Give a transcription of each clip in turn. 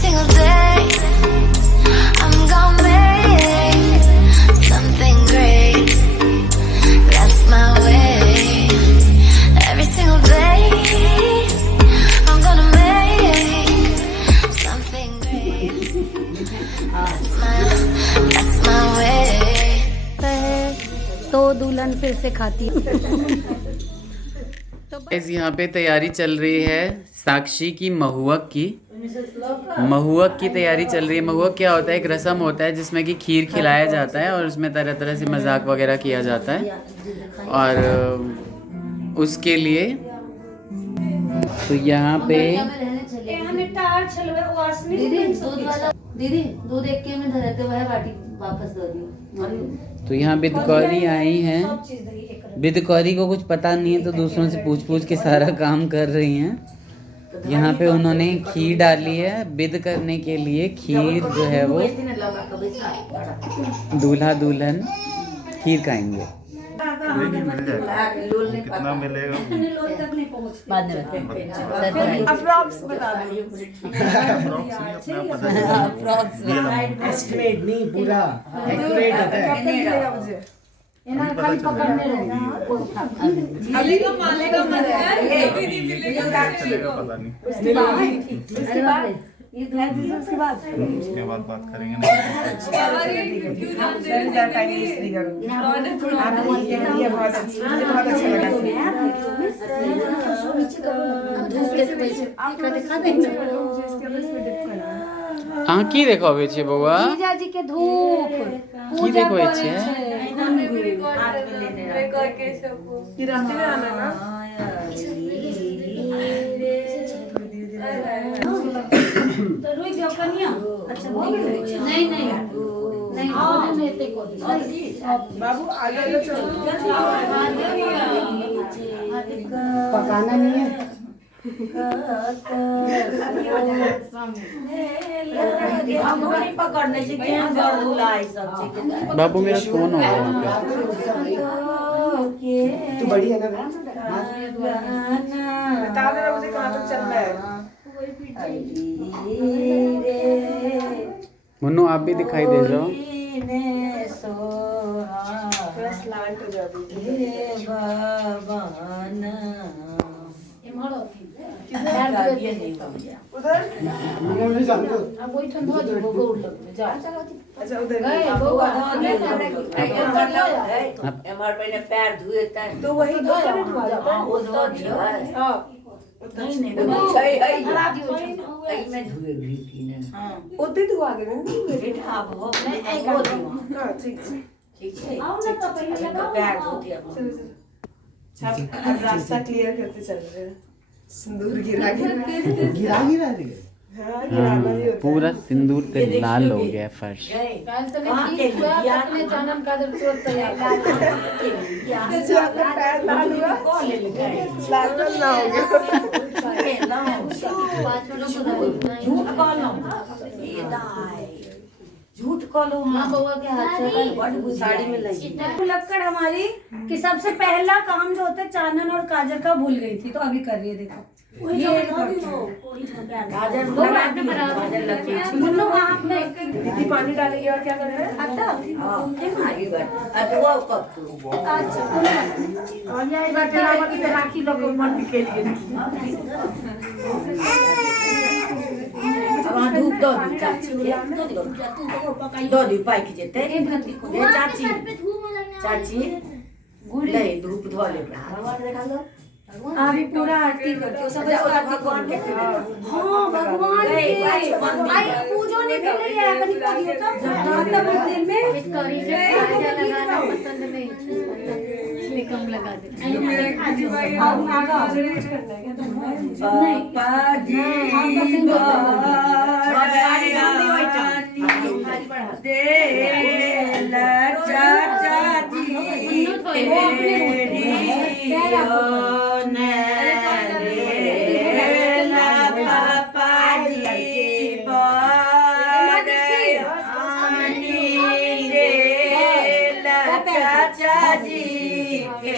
single day I'm gonna make something great. That's my way. Every single day I'm gonna make something great. That's my way. तो दुल्हन फिर से खाती है। Guys यहाँ पे तैयारी चल रही है साक्षी की महुअक की तैयारी चल रही है। महुअक क्या होता है? एक रस्म होता है जिसमें कि खीर खिलाया जाता है और उसमें तरह तरह से मजाक वगैरह किया जाता है। और उसके लिए तो यहाँ पे दीदी दूध एक के में धरते हुए बाटी वापस दे दियो। तो यहाँ बिदकौरी आई हैं। बिदकौरी को कुछ पता नहीं है तो दूसरों से पूछ पूछ के सारा काम कर रही हैं। यहाँ पे उन्होंने खीर डाली है बिद करने के लिए। खीर जो है वो दूल्हा दुल्हन खीर खाएंगे। कितना मिलेगा? बाद में अप्रॉक्स बता दो। एस्टिमेट नहीं, पूरा एक्यूरेट होता है। खाली पकड़ने उसके बाद बात करेंगे ना। की देखो छे बउआ जीजाजी के धूप की देखो छे तो रुक जाओ कन्या। अच्छा नहीं नहीं बाबू आगे चलो। पकाना नहीं है। पकड़ने से क्या बाबू मेरा फोन हो वहाँ पे। तू बड़ी है ना? बता देना मुझे कहाँ तक चल रहा है। मुन्नू आप भी दिखाई दे जाओ। थोड़ा स्लांट हो जाती उधर। अब वही ठंडा हो जाएगा वो उड़ लग जा। अच्छा उधर हमारे पहले पैर धुए तक तो वही नहीं में धुए की ना उधर धुआ देना। हाँ ठीक ठीक है पैर धोती है। अब रास्ता क्लियर करते चल रहे हैं। सिंदूर गिरा गिरा गिरा गिरा रही है। हाँ गिराना ही होता पूरा सिंदूर से लाल हो गया फर्श। पैर लाल हुआ लाल ना हो गया। झूठ कॉलो माँ बउआ के हाथ से साड़ी में लगी लक्कड़ हमारी कि सबसे पहला काम जो होता है चानन और काजल का भूल गई थी तो अभी कर रही है। देखो ये गाजर लगी मुन्नू आप में दीदी पानी डालेगी और क्या कर रहे हैं? आगे बढ़ अदवा कब अच्छा और यहाँ राखी लोग मन के लिए धूप दो चाची दो दी पाई की जेते चाची चाची नहीं धूप धो ले अभी पूरा आरती करती हो सब भगवान के हाँ भगवान के आई पूजो नहीं कर रही है कभी कोई होता तब मंदिर में करी से लगाना पसंद नहीं इसलिए कम लगा दे अब आगा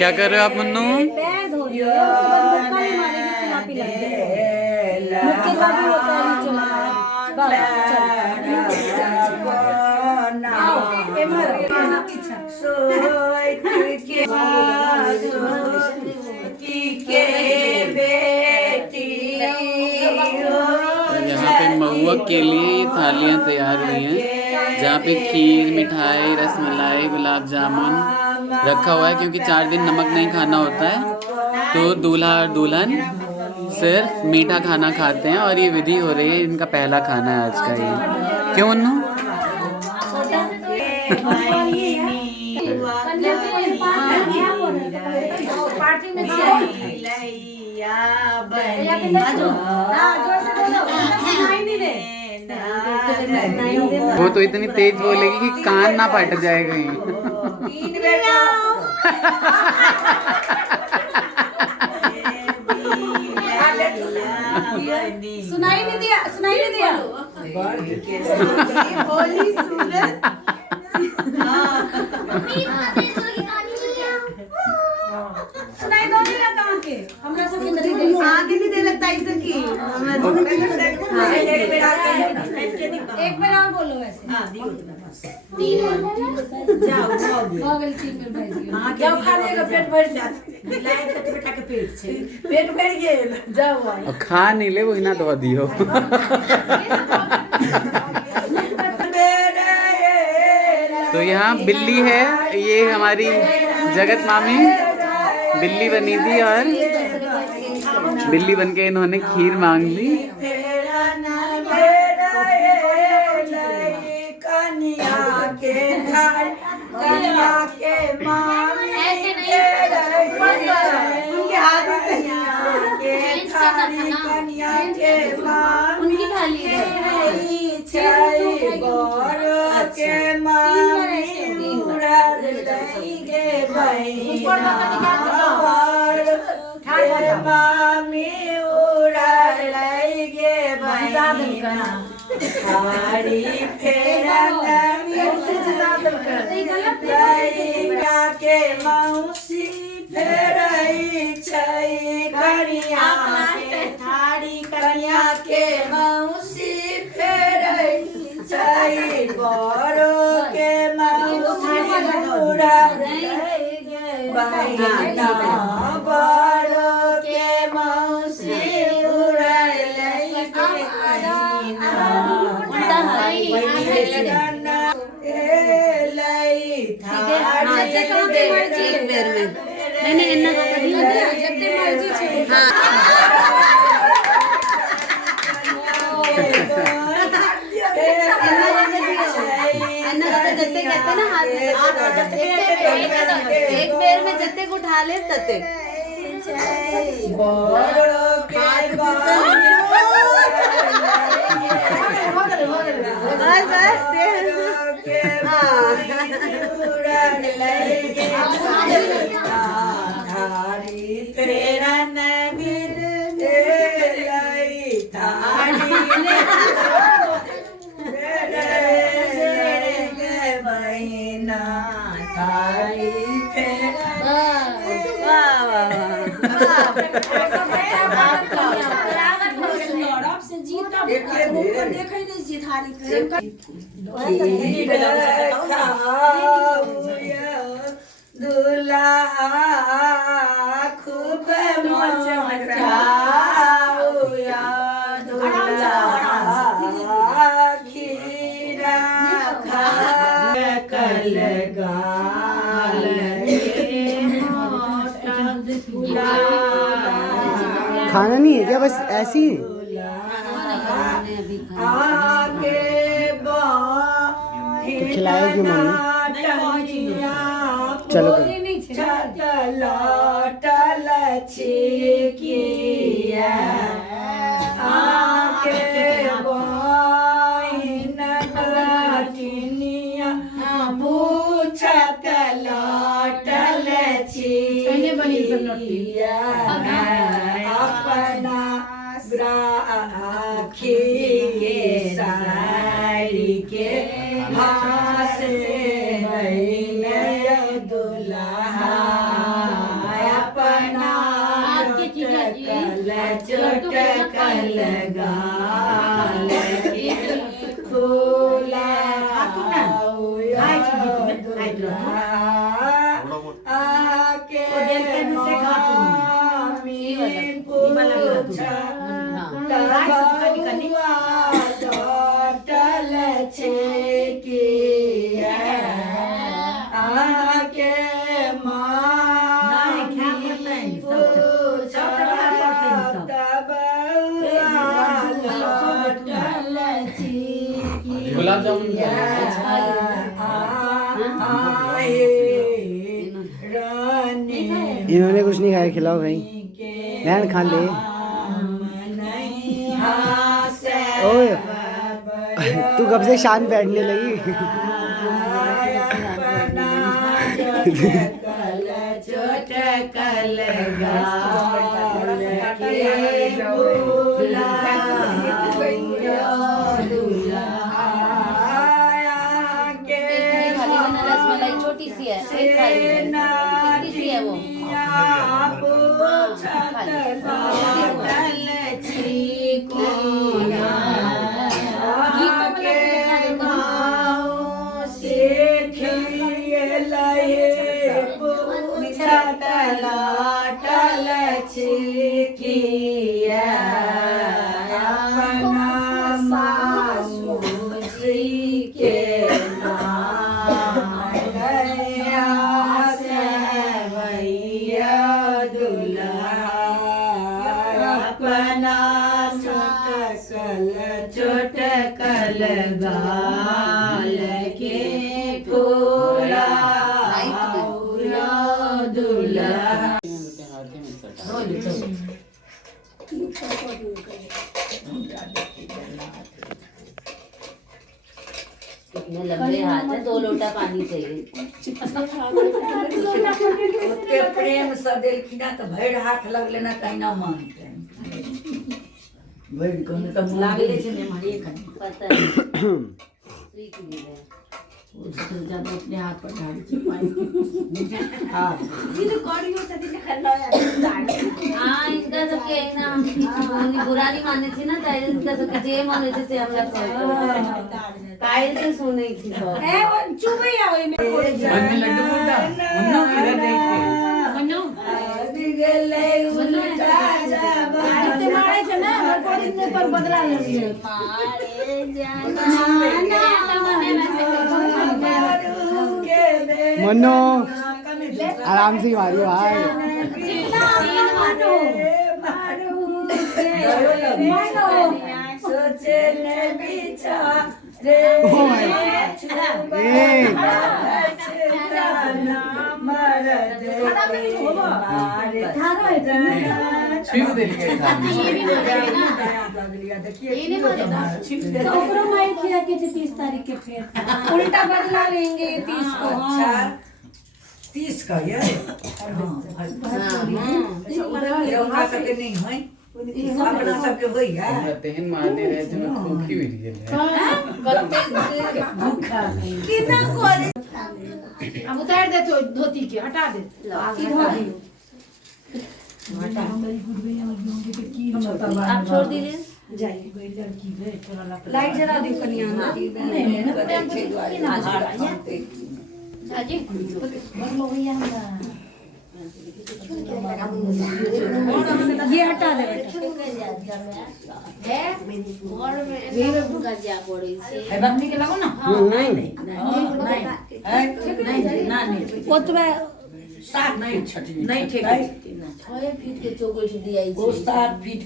क्या कर रहे हो आप मुन्नू? पैर धो रही है उसके बाद मुक्का भी मारेगी खिला पिला मुक्के का भी होता है नीचे लगा सोत के सोती के बेटी यहाँ पे महुआ के लिए थालियाँ तैयार हुई हैं, जहाँ पे खीर, मिठाई, रसमलाई, गुलाब जामुन रखा हुआ है, क्योंकि 4 दिन नमक नहीं खाना होता है। तो दूल्हा और दुल्हन सिर्फ मीठा खाना खाते हैं और ये विधि हो रही है, इनका पहला खाना है आज का ये। क्यों उन्नू? पार्टी में वो तो इतनी तेज बोलेगी कि कान ना फट जाए कहीं। सुनाई नहीं दिया, सुनाई नहीं दिया। होली सूरत सुनाई दो नहीं लगा के हमरा सब के नदी दे आगे नहीं दे लगता इसे की एक बार और बोलो वैसे। जाओ बगल 3 में भाई जी। जाओ खा लेगा, पेट भर जाता लाइन तक बेटा के पेट से पेट भर गेल जाओ और खा नहीं ले वो ना दवा दियो। तो यहाँ बिल्ली है, ये हमारी जगत मामी बिल्ली बनी थी और बिल्ली बन के इन्होंने खीर मांग ली। उनकी थाली के मौसी फेरई छै कनिया के थारी कनिया के मौसी फेरई छै बड़ो के मौसी उड़ा बहिना बड़ो के मौसी उड़ा लई के बहिना नहीं इन्ना को कर लिया जब ते मर्जी छे। हां अन्ना जत्ते कहते ना हाथ एक पैर में जत्ते को उठा ले तते बड़ो के खूब खीरा कल खाना नहीं है क्या, बस ऐसी ही? तो खिलाएगी मम्मी। चलो अपना राखी साड़ी के हाथ दुल्हा अपना चोटकल गाल खुला थोड़ा बहुत आके गुलाब जामुन इन्होंने कुछ नहीं खाया, खिलाओ भाई। बहन खा ले। ओए तू कब से शांत बैठने लगी? रसमलाई छोटी सी है, कितनी सी है वो? गाल के फूला दूल्हा कितने लंबे हाथ है, 2 लोटा पानी चाहिए। उसके प्रेम से देखी ना तो भैर हाथ लग लेना कहीं ना मानते भैर को तो लागले से ने मारी खनी पता है स्वीट भी है वो तो ज्यादा अपने हाथ पर ढाली से पाई हां ये तो कौड़ियों से दिन खल्ला यार हाँ इनका सब के ना हम बुरा नहीं माने थी ना, ताइल इनका सब जे माने थे से हम लोग ताइल से सुने थी तो ए वो चुप ही आओ में लड्डू मुन्ना इधर देख के मन्नू दिगले उल्टा जावा ते मारे छे ना कोई इतने पर बदला ले पारे जाना मन्नो आराम से मारियो भाई। सोचे ने बिछा रे मरद छीन दे के ये भी बोलेंगे ना, ये नहीं बोलेगा तो ओकरो माई किया के 30 तारीख के फिर उल्टा बदला लेंगे 30 को। अच्छा 30 का ये रौना करके नहीं है अपना सबके होई है तेहन मारने रहे थे, मैं खोखी भी गेल है। भूखा कितना कोरे अब उतार दे तो धोती के हटा दे इधर दियो। आप छोड़ दीजिए। लाइट जला दियो कन्या अजी ये हटा दे है बकनी के लगो ना नहीं ओतबे सात नहीं छटनी नहीं ठीक वो 7 फीट।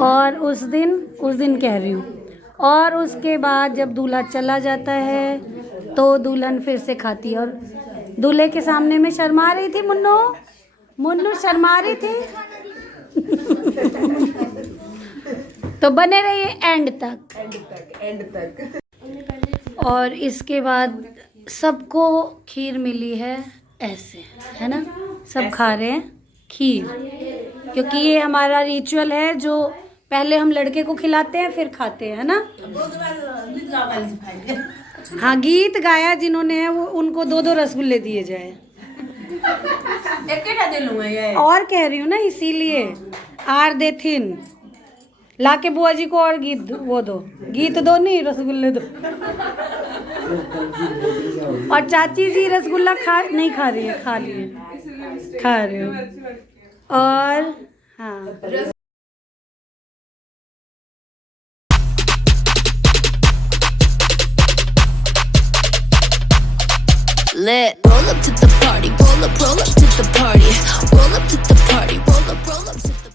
और उस दिन कह रही हूँ, और उसके बाद जब दूल्हा चला जाता है तो दुल्हन फिर से खाती है, और दूल्हे के सामने में शर्मा रही थी मुन्नू शर्मा रही थी तो बने रहिए एंड तक। और इसके बाद सबको खीर मिली है ऐसे, है ना, सब खा रहे हैं खीर, क्योंकि ये हमारा रिचुअल है जो पहले हम लड़के को खिलाते हैं फिर खाते हैं, है ना। हाँ गीत गाया जिन्होंने है वो उनको 2-2 रसगुल्ले दिए जाए। और कह रही हूँ ना, इसीलिए आर दे थिन ला के बुआ जी को और गीत वो दो, गीत दो नहीं रसगुल्ले दो। और चाची जी रसगुल्ला नहीं खा रही है, खा लिए, खा रहे हो। और हाँ Lit. Roll up to the party, roll up to the party, roll up to the party, roll up to